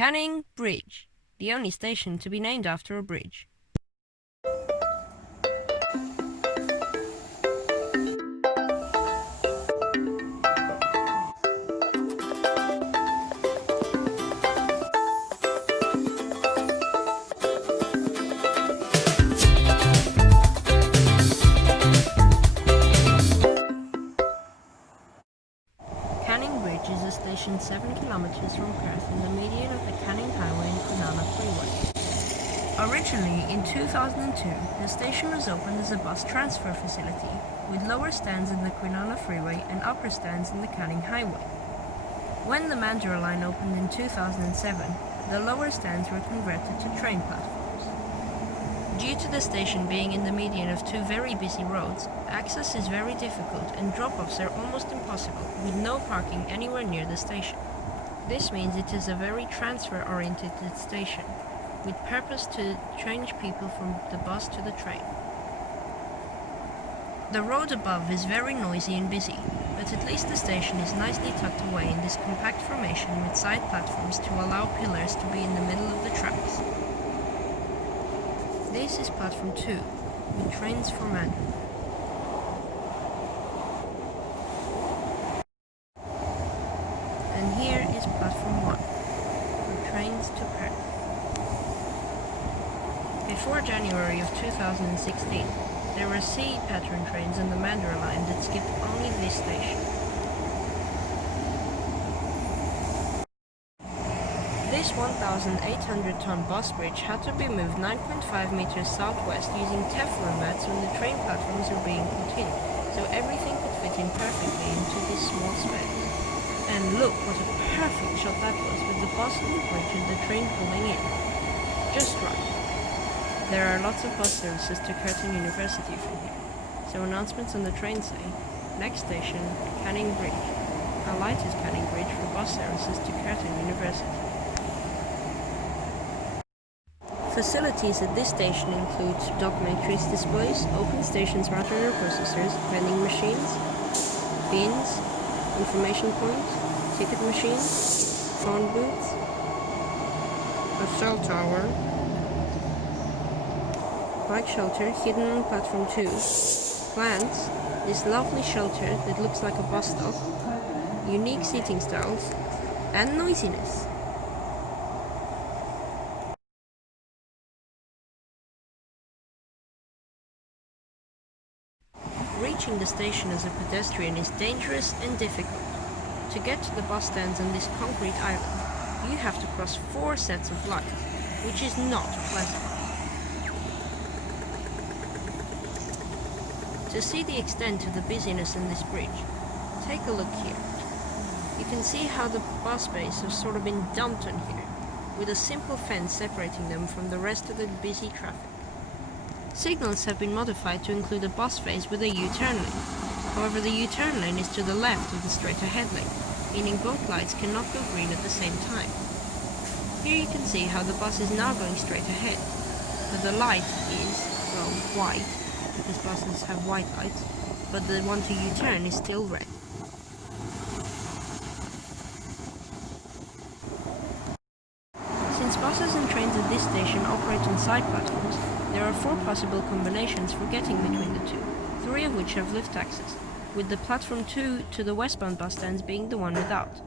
Canning Bridge, the only station to be named after a bridge. Canning Bridge is a station 7 kilometers from Perth in the median of the Canning Highway and Kwinana Freeway. Originally, in 2002, the station was opened as a bus transfer facility, with lower stands in the Kwinana Freeway and upper stands in the Canning Highway. When the Mandurah line opened in 2007, the lower stands were converted to train platforms. Due to the station being in the median of two very busy roads, access is very difficult and drop-offs are almost impossible, with no parking anywhere near the station. This means it is a very transfer-oriented station, with purpose to change people from the bus to the train. The road above is very noisy and busy, but at least the station is nicely tucked away in this compact formation with side platforms to allow pillars to be in the middle of the tracks. This is platform 2, with trains for Mandurah. And here is platform 1, with trains to Perth. Before January of 2016, there were C pattern trains on the Mandurah line that skipped only this station. This 1,800-ton bus bridge had to be moved 9.5 meters southwest using Teflon mats when the train platforms were being put in, so everything could fit in perfectly into this small space. And look what a perfect shot that was, with the bus on the bridge and the train pulling in. Just right. There are lots of bus services to Curtin University from here, so announcements on the train say, next station, Canning Bridge. How light is Canning Bridge for bus services to Curtin University? Facilities at this station include documentries displays, open station smart reader processors, vending machines, bins, information points, ticket machines, phone booths, a cell tower, bike shelter hidden on platform 2, plants, this lovely shelter that looks like a bus stop, unique seating styles, and noisiness. Reaching the station as a pedestrian is dangerous and difficult. To get to the bus stands on this concrete island, you have to cross 4 sets of lights, which is not pleasant. To see the extent of the busyness in this bridge, take a look here. You can see how the bus bays have sort of been dumped on here, with a simple fence separating them from the rest of the busy traffic. Signals have been modified to include a bus phase with a U-turn lane. However, the U-turn lane is to the left of the straight-ahead lane, meaning both lights cannot go green at the same time. Here you can see how the bus is now going straight ahead, but the light is, well, white, because buses have white lights, but the one to U-turn is still red. Since buses and trains at this station operate on side platforms, there are 4 possible combinations for getting between the two, 3 of which have lift access, with the platform 2 to the westbound bus stands being the one without.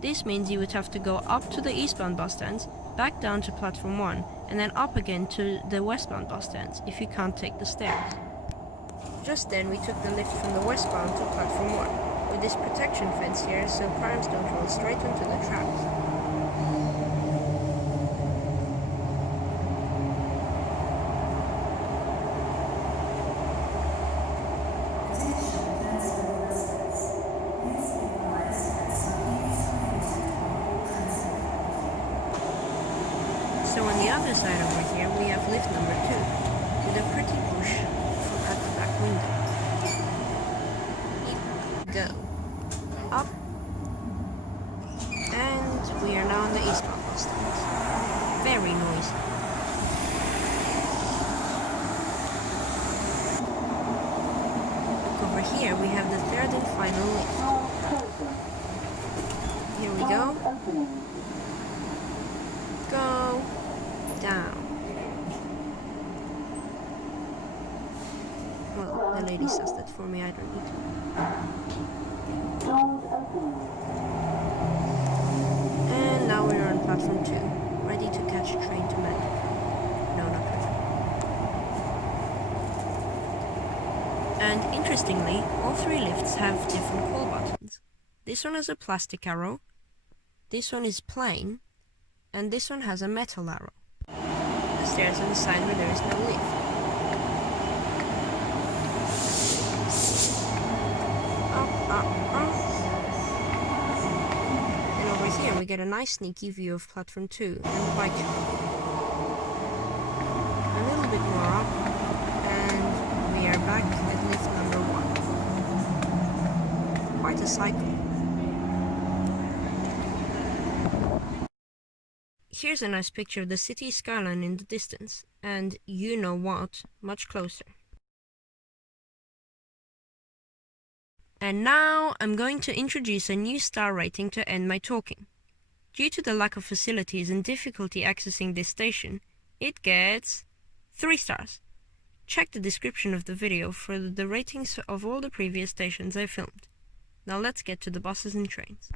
This means you would have to go up to the eastbound bus stands, back down to platform 1, and then up again to the westbound bus stands if you can't take the stairs. Just then we took the lift from the westbound to platform 1, with this protection fence here so prams don't roll straight onto the tracks. So on the other side over here we have lift number 2, with a pretty bush at the back window. Go. Up. And we are now on the eastbound bus stand. Very noisy. Over here we have the third and final lift. Here we go. down. Well, the lady says that for me, I don't need to. And now we're on platform 2, ready to catch a train to Manchester. No, not really. And interestingly, all 3 lifts have different call buttons. This one has a plastic arrow, this one is plain, and this one has a metal arrow. The stairs on the side where there is no lift. And over here we get a nice sneaky view of platform 2 and the bike shop. A little bit more up, and we are back at lift number 1. Quite a cycle. Here's a nice picture of the city skyline in the distance, and you know what, much closer. And now I'm going to introduce a new star rating to end my talking. Due to the lack of facilities and difficulty accessing this station, it gets 3 stars. Check the description of the video for the ratings of all the previous stations I filmed. Now let's get to the buses and trains.